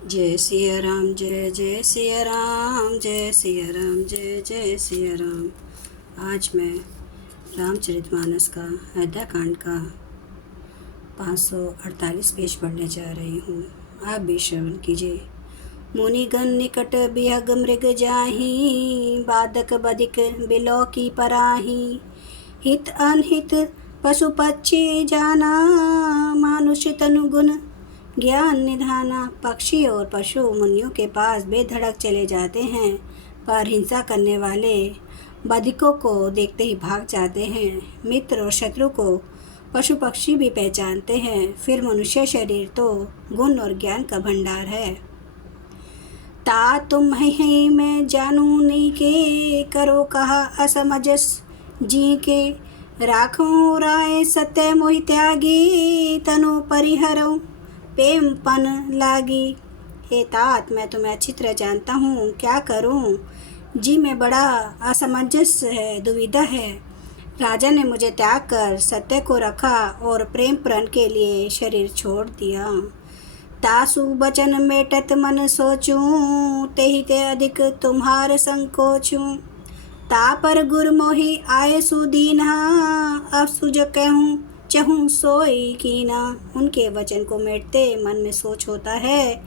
जय सिया राम, जय जय सिया राम, जय सिया राम, जय जय सिया राम। आज मैं रामचरितमानस का अयोध्याकांड का 548 पेज पढ़ने जा रही हूँ। आप भी श्रवण कीजिए। मुनिगण निकट बिहग मृग जाहि, बाधक बधिक बिलो की पराही। हित अनहित पशु पक्षी जाना, मानुष तनु गुण ज्ञान निधाना। पक्षी और पशु मुनियों के पास बेधड़क चले जाते हैं, पर हिंसा करने वाले बधिकों को देखते ही भाग जाते हैं। मित्र और शत्रु को पशु पक्षी भी पहचानते हैं। फिर मनुष्य शरीर तो गुण और ज्ञान का भंडार है। ता तुम है मैं जानू नहीं के, करो कहा असमजस जी के। राखो राय सत्य मोहि त्यागी, तनु परिहरो प्रेम पन लागी। हे तात, मैं तुम्हें अच्छी तरह जानता हूँ, क्या करूँ जी में बड़ा असमंजस है, दुविधा है। राजा ने मुझे त्याग कर सत्य को रखा और प्रेम प्रण के लिए शरीर छोड़ दिया। तासु बचन मेटत मन सोचूं, तेहि ते अधिक तुम्हार संकोचूं। ता पर गुर मोहि आय सुदीना, अब सुज कहूँ चहूँ सोई कीना। उनके वचन को मेटते मन में सोच होता है,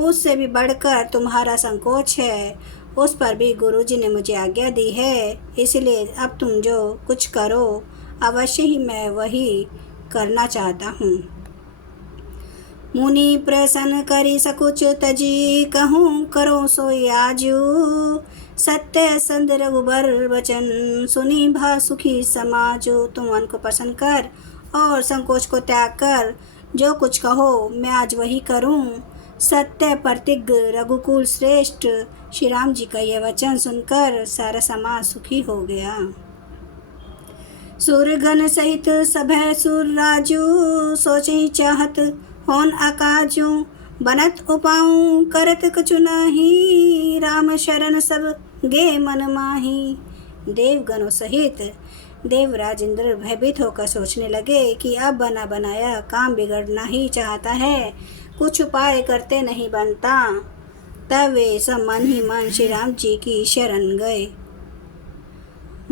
उससे भी बढ़कर तुम्हारा संकोच है। उस पर भी गुरुजी ने मुझे आज्ञा दी है, इसलिए अब तुम जो कुछ करो अवश्य ही मैं वही करना चाहता हूँ। मुनि प्रसन्न करी सकुच तजी, कहूँ करो सोई आजू। सत्य संत रघुबर वचन, सुनी भा सुखी समाजो। तुम मन को प्रसन्न कर और संकोच को त्याग कर जो कुछ कहो मैं आज वही करूं। सत्य प्रतिज्ञ रघुकुल श्रेष्ठ श्री राम जी का यह वचन सुनकर सारा समाज सुखी हो गया। सुरगण सहित सभय सुर राजू, सोचहि चाहत होन अकाजू। बनत उपाऊं करत कछु नाही, राम शरण सब गे मन माही। देवगणों सहित देवराज इंद्र भयभीत होकर सोचने लगे कि अब बना बनाया काम बिगड़ना ही चाहता है, कुछ उपाय करते नहीं बनता। तब वे सब मन ही मन श्री राम जी की शरण गए।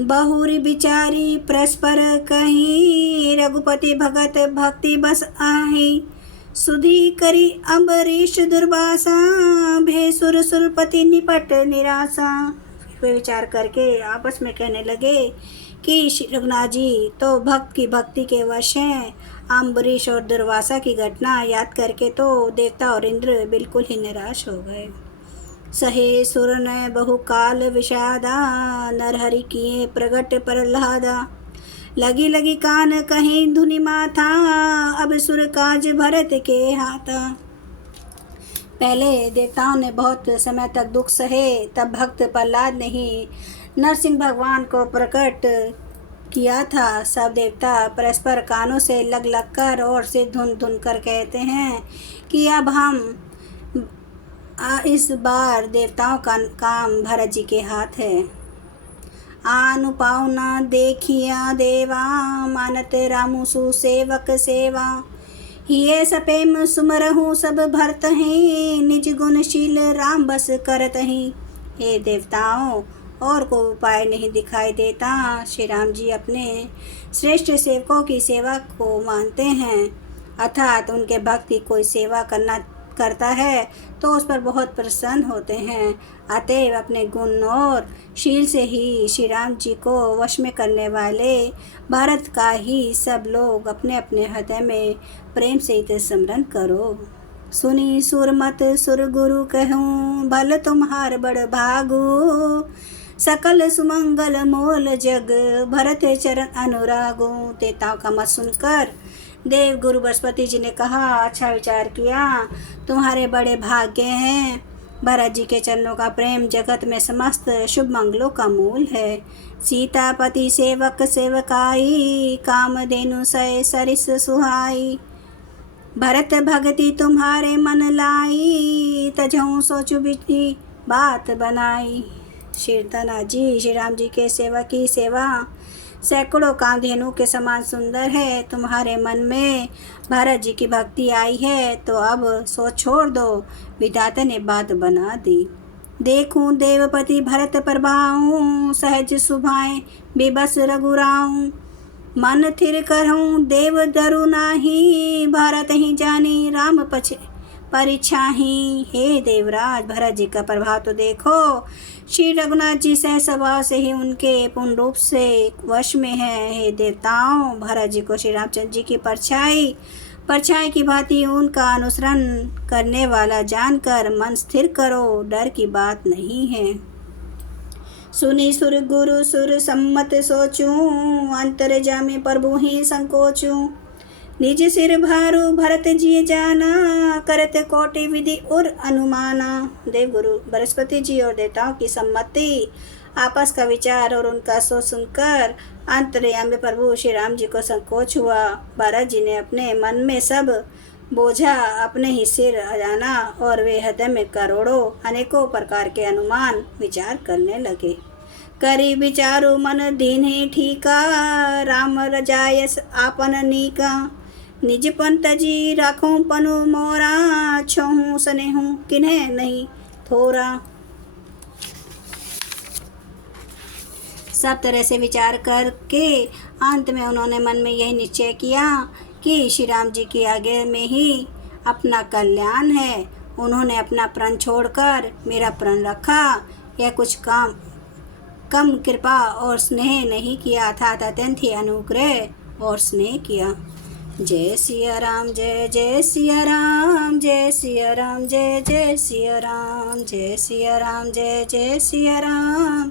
बहुरी बिचारी परस्पर कही, रघुपति भगत भक्ति बस आही। सुधी करी अम्बरीश दुर्वासा, भेसुर सुरपति निपट निराशा। वे विचार करके आपस में कहने लगे कि रघुनाथ जी तो भक्त की भक्ति के वश हैं। अम्बरीश और दुर्वासा की घटना याद करके तो देवता और इंद्र बिल्कुल ही निराश हो गए। सहे सुर ने बहुकाल विषादा, नरहरि किए प्रगट प्रहलादा। लगी लगी कान कहीं धुनि माथा, अब सुर काज भरत के हाथा। पहले देवताओं ने बहुत समय तक दुख सहे, तब भक्त प्रहलाद ने ही नरसिंह भगवान को प्रकट किया था। सब देवता परस्पर कानों से लग लग कर और से धुन धुन कर कहते हैं कि अब हम इस बार देवताओं का काम भरत जी के हाथ है। आनु पाउना देखिया देवा, मानत रामु सुसेवक सेवा। हिये सपेम सुमरहु सब भरत हैं, निज गुणशील राम बस करत हैं। हे देवताओं, और को उपाय नहीं दिखाई देता। श्री राम जी अपने श्रेष्ठ सेवकों की सेवा को मानते हैं, अर्थात उनके भक्त की कोई सेवा करता है तो उस पर बहुत प्रसन्न होते हैं। अतएव अपने गुण और शील से ही श्री राम जी को वश में करने वाले भारत का ही सब लोग अपने अपने हृदय में प्रेम से स्मरण करो। सुनी सुरमत सुर गुरु कहूँ, भल तुम्हार बड़ भागो। सकल सुमंगल मोल जग, भरत चरण अनुरागो। देवताओं का मत सुनकर देव गुरु बृहस्पति जी ने कहा, अच्छा विचार किया, तुम्हारे बड़े भाग्य हैं। भरत जी के चरणों का प्रेम जगत में समस्त शुभ मंगलों का मूल है। सीतापति सेवक सेवकाई, कामधेनु सय सरिस सुहाई। भरत भगति तुम्हारे मन लाई, तजहु सोचु बिधि बात बनाई। श्रीनाथ जी श्री राम जी के सेवा की सेवा सैकड़ों कामधेनु के समान सुंदर है। तुम्हारे मन में भरत जी की भक्ति आई है तो अब सोच छोड़ दो। विधाता ने बात बना दी। देखूं देवपति भरत प्रभाऊं, सहज सुभाएं बेबस रघुराऊं। मन थिर करहूँ देव डरू नाही, भरत ही जानी राम परिछाही। हे देवराज, भरत जी का प्रभाव तो देखो। श्री रघुनाथ जी सह स्वभाव से ही उनके पूर्ण रूप से वश में है। हे देवताओं, भरत जी को श्री रामचंद्र जी की परछाई की भांति उनका अनुसरण करने वाला जानकर मन स्थिर करो, डर की बात नहीं है। सुनी सुर गुरु सुर सम्मत सोचूं, अंतर जामे प्रभु ही संकोचूं। निज सिर भारू भरत जी जाना, करत कोटि विधि और अनुमाना। देवगुरु बृहस्पति जी और देवताओं की सम्मति, आपस का विचार और उनका सोच सुनकर अंतर्यामी प्रभु श्री राम जी को संकोच हुआ। भरत जी ने अपने मन में सब बोझा अपने ही सिर जाना और वे हृदय में करोड़ों अनेकों प्रकार के अनुमान विचार करने लगे। करी विचारु मन दीन्हे ठीका, राम रजायस आपन नीका। निज पंत जी राखूं पनु मोरा, छोहूं स्नेहूं किन्हें नहीं थोरा। सब तरह से विचार करके अंत में उन्होंने मन में यही निश्चय किया कि श्री राम जी के आगे में ही अपना कल्याण है। उन्होंने अपना प्रण छोड़कर मेरा प्रण रखा। यह कुछ कम कृपा और स्नेह नहीं किया था, अत्यंत ही अनुग्रह और स्नेह किया। जय सिया राम, जय जय सिया राम, जय सिया राम, जय जय सिया राम, जय सिया राम, जय जय सिया राम,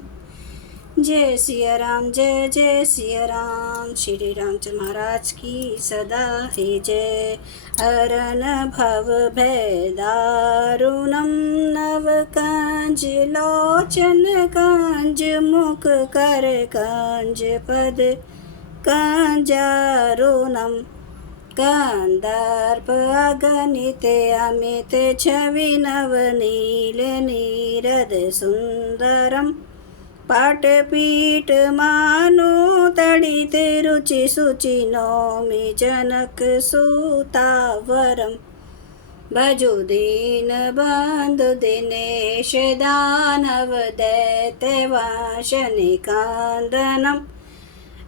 जय सिया राम, जय जय सिया राम। श्री रामचंद्र महाराज की सदा ही जय। हरन भव भय दारुणम, नव कंज लोचन कंज, मुख कर कंज पद कंजारुणम। कंदर्प अगणित अमित छवि नव नील नीरद सुंदरम। पाटपीठ मानो तड़ित रुचि सुचि, नौमि जनक सुतावरम। भजो दीन बंधु दिनेश, दानव दैत्य वाश निकांदनम।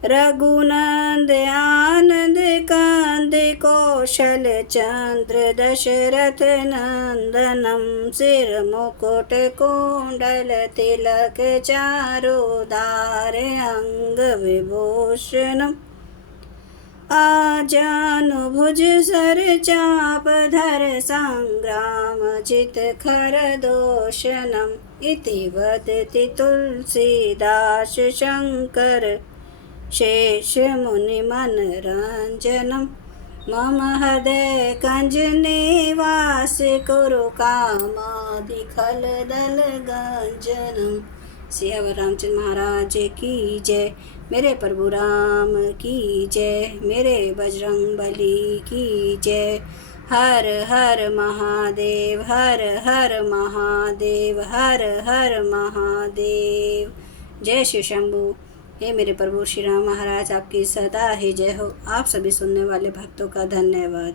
रघुनंद आनंद कांद, कौशल चंद्र दशरथ नंदनम। सिर मुकुट कुंडल तिलक, चारोदार अंग विभूषणम। आजानु भुज सर चाप धर, संग्राम जित खर दोषणम। इति वदति तुलसीदास शंकर, शेष मुनि मनरंजनम। मम हृदय कंज निवास, कुरु कामादि खल दल गंजनम। सियावर रामचंद्र महाराज की जय। मेरे प्रभु राम की जय। मेरे बजरंग बली की जय। हर हर महादेव, हर हर महादेव, हर हर महादेव। जय श्री शंभू। हे मेरे प्रभु श्री राम महाराज, आपकी सदा ही जय हो। आप सभी सुनने वाले भक्तों का धन्यवाद।